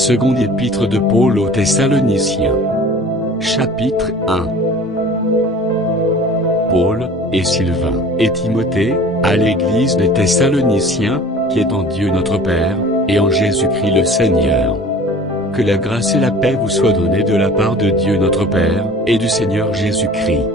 Seconde épître de Paul aux Thessaloniciens. Chapitre 1. Paul, et Sylvain, et Timothée, à l'église des Thessaloniciens, qui est en Dieu notre Père, et en Jésus-Christ le Seigneur. Que la grâce et la paix vous soient données de la part de Dieu notre Père, et du Seigneur Jésus-Christ.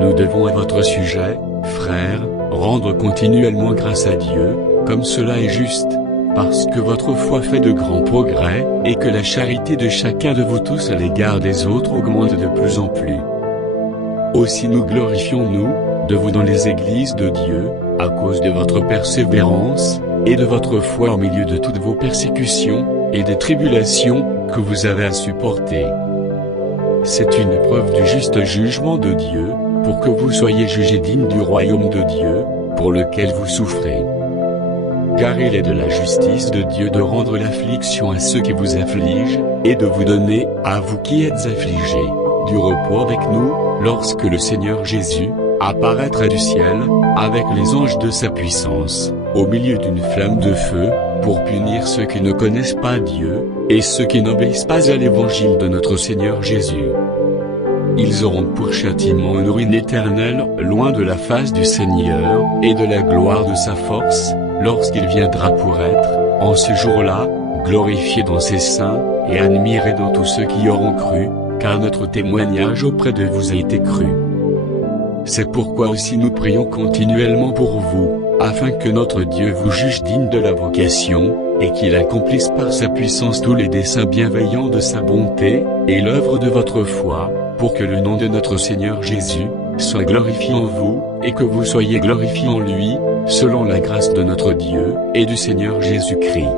Nous devons à votre sujet, frères, rendre continuellement grâce à Dieu, comme cela est juste, parce que votre foi fait de grands progrès, et que la charité de chacun de vous tous à l'égard des autres augmente de plus en plus. Aussi nous glorifions-nous, de vous dans les églises de Dieu, à cause de votre persévérance, et de votre foi au milieu de toutes vos persécutions, et des tribulations, que vous avez à supporter. C'est une preuve du juste jugement de Dieu, pour que vous soyez jugés dignes du royaume de Dieu, pour lequel vous souffrez. Car il est de la justice de Dieu de rendre l'affliction à ceux qui vous affligent, et de vous donner, à vous qui êtes affligés, du repos avec nous, lorsque le Seigneur Jésus apparaîtra du ciel, avec les anges de sa puissance, au milieu d'une flamme de feu, pour punir ceux qui ne connaissent pas Dieu, et ceux qui n'obéissent pas à l'évangile de notre Seigneur Jésus. Ils auront pour châtiment une ruine éternelle, loin de la face du Seigneur, et de la gloire de sa force, lorsqu'il viendra pour être, en ce jour-là, glorifié dans ses saints, et admiré dans tous ceux qui y auront cru, car notre témoignage auprès de vous a été cru. C'est pourquoi aussi nous prions continuellement pour vous, afin que notre Dieu vous juge digne de la vocation, et qu'il accomplisse par sa puissance tous les desseins bienveillants de sa bonté, et l'œuvre de votre foi, pour que le nom de notre Seigneur Jésus soit glorifié en vous, et que vous soyez glorifiés en lui, selon la grâce de notre Dieu, et du Seigneur Jésus-Christ.